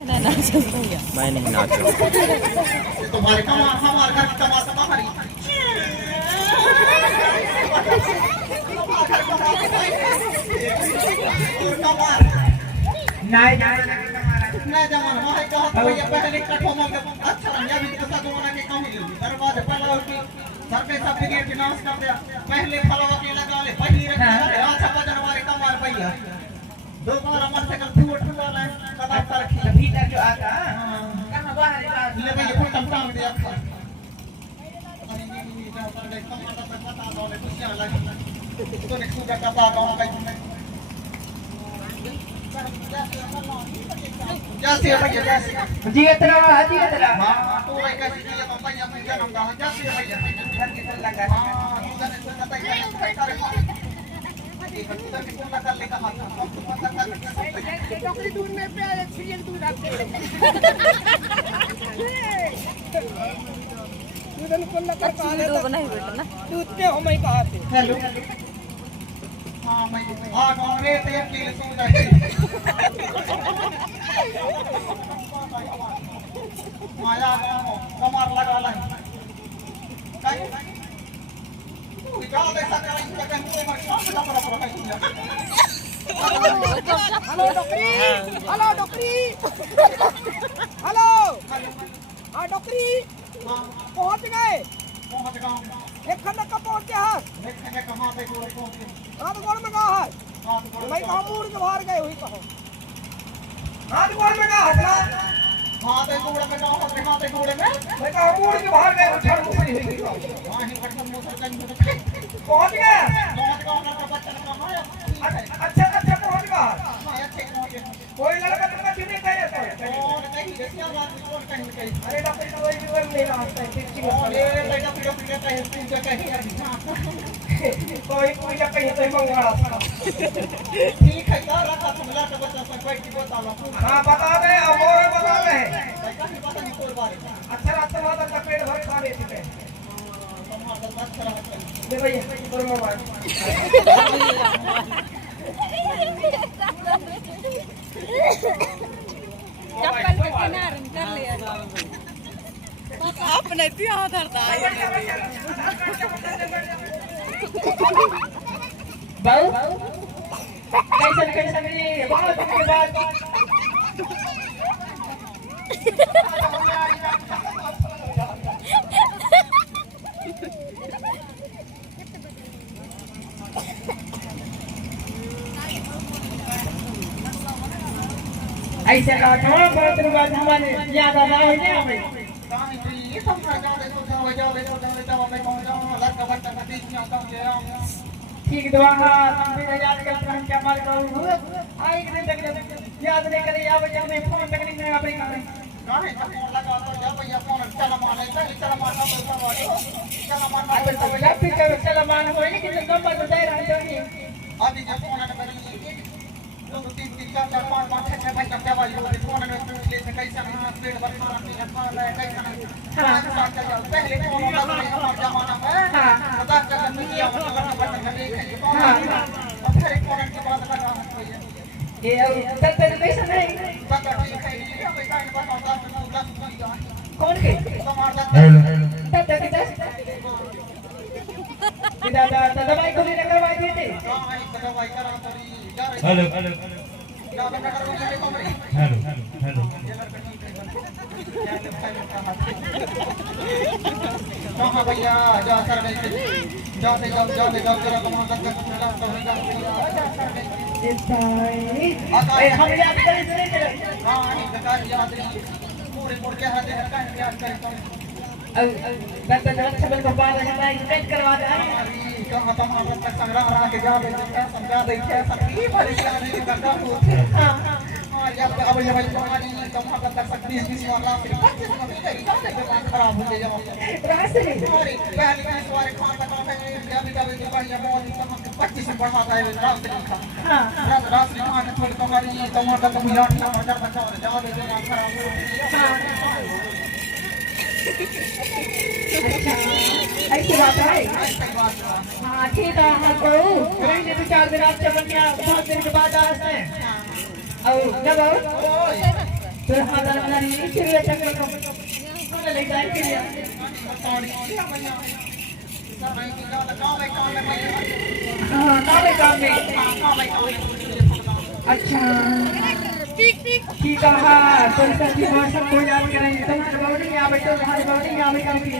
मैं नहीं नाचूं। तुम्हारे कमाल हमारे घर की कमाल तुम्हारी नहीं जमान वहाँ कहा तो ये पहले कठोर में अच्छा या भी तो साधुओं ने कम ही दरवाजे पहला उठी सर पे सब गिर के नाश कर दिया पहले फलवा के लगा ले पहली रखा है अच्छा बजन हमारे कमाल भैया दो बार मर से कर फूट फूटा है कदा पर भीतर जो आता कहां बाहर ले भैया फुट टांग दिया था अरे नहीं पर देख कमाल पे पता दो ले कुछ लगा तो ने पूजा का पा गांव का जैसे भैया जैसे जी इतना हां तो भाई कैसे जी पापा या भैया नाम का जैसे भैया घर के चल लगा हां तू जाने से पता ही करे एक दूसरे के फोन कर ले कहा था डॉक्टरी दूध में पे सीरियल दूध आपके दूध को लगा वीडियो बनाई बेटा ना दूध पे हम ही कहा थे हेलो हां मैं हां रे ते अकेले सो जाए माया कमर लगा ला काय तू क्या ऐसा कर रही है कि मर हेलो डॉक्टरी हेलो हाँ डॉक्टरी पहुंच गए एक खंड का पहुंचे हैं कहां पे पहुंचे हाथ गोड़ में कहा है भाई कहाँ मुड़ के बाहर गए हुई कहो हाथ गोड़ में कहा है हां ते कूड़े में कहां पे हां ते कूड़े में मैं कहा मुड़ के बाहर गए उठा मुड़ी हुई हां ही पटन मुंह से कहीं पहुंच गए ना बच्चा कहां है अच्छा पहुंच गया हां अच्छे पहुंच गए कोई लड़का तुमका चुने गए थे और नहीं देखिए बात कौन कहीं अरे डॉक्टर का वही जीवन ले रहा है किसी और ये लड़का पीड़े कहीं पूजा कहीं कोई पूजा कहीं तो मंगवा ठीक है क्या रखा तुम लड़का बच्चा से कोई की बता लो हां बता दे और बता दे कहीं पता नहीं कोई बारे अच्छा रात बाद का पेट भर खा लेते थे तुम्हारा अच्छा रहा दे भैया तोर मोबाइल चप्पल के किनारे कर लिया अपने पिया करता बाऊ कैसे ये बहुत दिन के बाद ऐसे का थोड़ा बहुत दिन बाद हमारे याद आ रहा है ना हमें ये सब जाओ मैं कौन जाऊं लड़का बच्चा का बीच में आता हूं ठीक दुआ हम भी याद करते हैं क्या मार करूं आई दिन तक याद नहीं करे या बच्चा में फोन तक नहीं अपने गाने का फोन लगा तो जा भैया फोन चला मारना बोलता वाले चला मारना तो जब भी चला मान होए नहीं कि नंबर बता रहा है अभी जब फोन आने वाली तो 3 4 5 6 7 भाई क्या वाली वो फोन में ले से कैसे हां पेट भर खाना पीना खा ले कैसे हां पहले फोन लगा हमारे जमाना में हां पता चला कि किया मतलब बटन नहीं हां अब फिर फोन की बात लगा भैया ये तब तक कैसे नहीं पता ठीक है ये पैसा इन पर होता कौन के तुम्हारा तब तक दादा दवाई गोली करवाई दी थी हां एक दवाई करा पड़ी हेलो हेलो कहाँ भैया जा सर जाते जाओ तेरा कमाल तक हम याद करें हाँ याद नहीं पूरे के हाथ याद करें छबल को पार जाना इवेंट करवा रहा है कहाँ तुम्हारा तक संग्रह रहा के जा समझा देखिए सबकी परेशानी करता हूँ हाँ या अब ये भाई तुम्हारी कहाँ तक सकती है किसी और लाभ खराब हो जाएगा रास्ते में पहले सवारी खान का काम है या भी कभी बढ़िया बहुत 25 में बढ़ाता है रास्ते लिखा हां रास्ते खान थोड़ी तुम्हारी टमाटर का मिला 8000 बचा और जा दे खराब हो ऐसी बात है हाँ ठीक है हाँ करो रहेंगे 2-4 दिन आप चल गया 7 दिन के बाद आज में और जब तो हां वाली चिड़िया चक्कर को कौन ले जाए चिड़िया हां काम में अच्छा ठीक है तो सच्ची मौसम को याद करें तुम्हारे बॉडी में आवे तो तुम्हारी बॉडी में आवे करती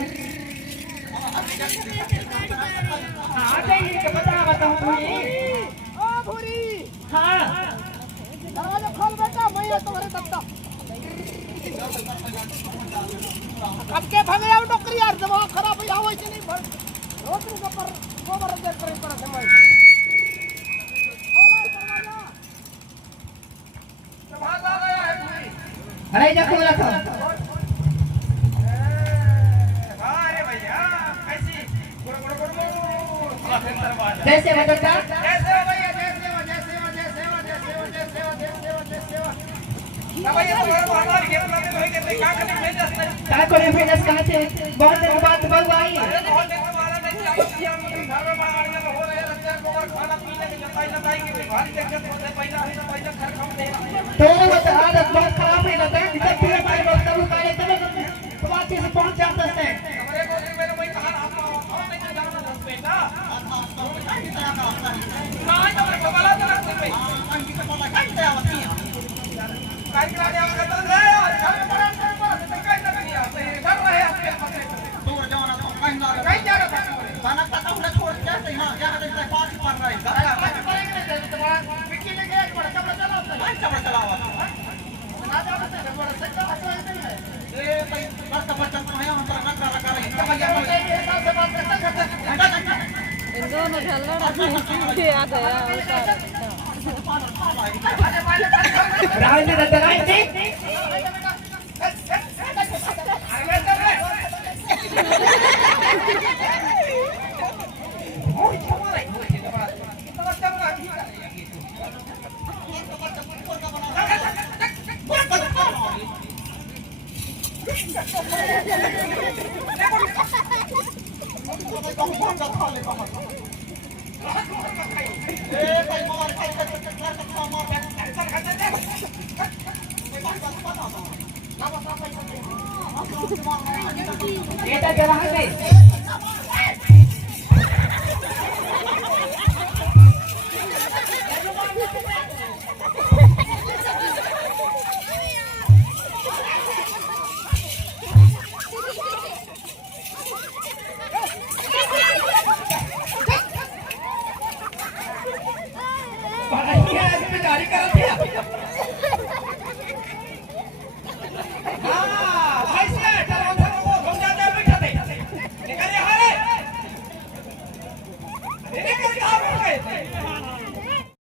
हां जाइए के बताओ भूरी ओ भूरी हां दरवाजा खोल बेटा मैं ये तुम्हारे तब तक अब के भगे आउ टोकरी यार जब खराब हो आवै छै नहीं रोकरी के पर गोबर दे करे पर समय अरे देखो रखो अरे भैया कैसी जैसे बदलता जैसे भैया भैया तो हमारी गेम में तो है क्या करने भेजस कहां से बहुत दिन बाद बल आई बहुत दिन हमारा नहीं चाहिए हम घर में बाहर में हो रहे हैं और खाना पीने की जताई लगाई कि भारी देखे तो पैसा घर खाओ दे तो बता आदत बहुत खराब है लगता है जब फिर हमारे वक्त तब का एकदम तो बात से पहुंच जाते हैं हमारे को मेरे भाई कहां आप नहीं जाना बेटा हां तो बवाला तो रखते भाई अंकी तो बोला काट दे आवती काय कराने आप करते रे यार घर में पड़ा तो काय कर दिया घर रहे आपके दूर जाना तो कहीं जा रहा खाना खाता हूं छोड़ के हां यहां देखते पांच पर रहे घर करेंगे तुम्हारा मिट्टी में गया बड़ा चबड़ा चलावा ना जाओ तो बड़ा सच्चा नहीं है ए भाई बस बच्चा तो है हम पर रखा रही भैया हिसाब से बात करते इन दोनों झगड़ा आ गया बेटा जरा है